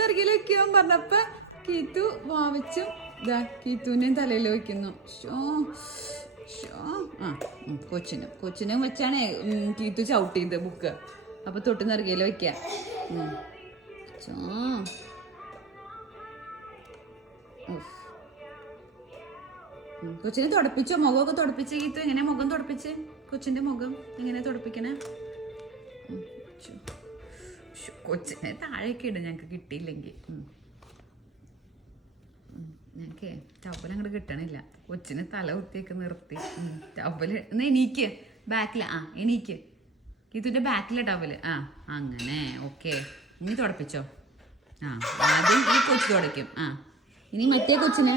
ഇറങ്ങിയിൽ വെക്കാൻ പറഞ്ഞപ്പോ കീത്തു വാവിച്ചും ഇതാ കീത്തുവിനെയും തലയിൽ വെക്കുന്നു. കൊച്ചിനും വെച്ചാണ് കീത്തു ചവിട്ടിയത് ബുക്ക്. അപ്പൊ തൊട്ട് നെറുകയിൽ വെക്കാം. കൊച്ചിനെ തുടപ്പിച്ചോ? മുഖമൊക്കെ തുടപ്പിച്ച് കീത്തു. എങ്ങനെ മുഖം തുടപ്പിച്ച്? കൊച്ചിന്റെ മുഖം എങ്ങനെ തുടപ്പിക്കണേ? കൊച്ചിനെ താഴേക്ക് ഇടും ഞങ്ങക്ക് കിട്ടിയില്ലെങ്കിൽ. ഞങ്ങക്ക് ടവൽ അങ്ങോട്ട് കിട്ടണില്ല. കൊച്ചിന് തല കുത്തിയൊക്കെ നിർത്തി. ടവല് എന്നാ എണീക്ക്. ബാക്കില് എണീക്ക്. ഇതിന്റെ ബാക്കിലെ ടവല്. അങ്ങനെ ഓക്കെ. ഇനി തുടപ്പിച്ചോ. ആദ്യം ഈ കൊച്ചു തുടയ്ക്കും. ഇനി മറ്റേ കൊച്ചിനെ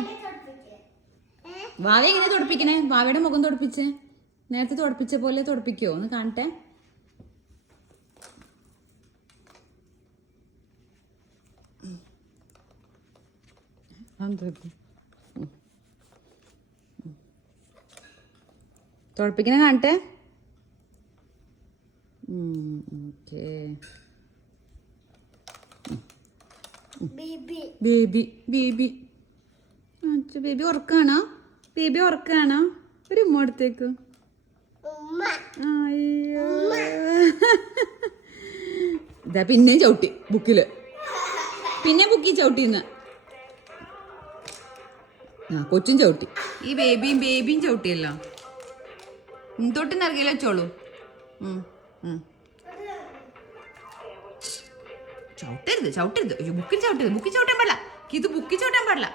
വാവ എങ്ങനെ തുടപ്പിക്കണേ? വാവയുടെ മുഖം തുടപ്പിച്ചേ. നേരത്തെ തുടപ്പിച്ച പോലെ തുടപ്പിക്കോ? ഒന്ന് കാണട്ടെ. തുടപ്പിക്കണ കാണട്ടെ. ബേബി ബേബി ബേബി ഉറക്കാണോ? ബേബി ഉറക്കാണോ? ഒരു ഉമ്മ അടുത്തേക്ക്. ഇതാ പിന്നെയും ചവിട്ടി ബുക്കില്. പിന്നെ ബുക്കി ചവിട്ടിന്ന്. കൊച്ചും ചവിട്ടി. ഈ ബേബിയും ചവിട്ടിയല്ലോ. തൊട്ട് നിറകിൽ വെച്ചോളൂ. ചവിട്ടരുത്. ബുക്കിൽ ചവിട്ടരുത്. ബുക്കിൽ ചവിട്ടാൻ പാടില്ല. ഇത് ബുക്കിൽ ചവിട്ടാൻ പാടില്ല.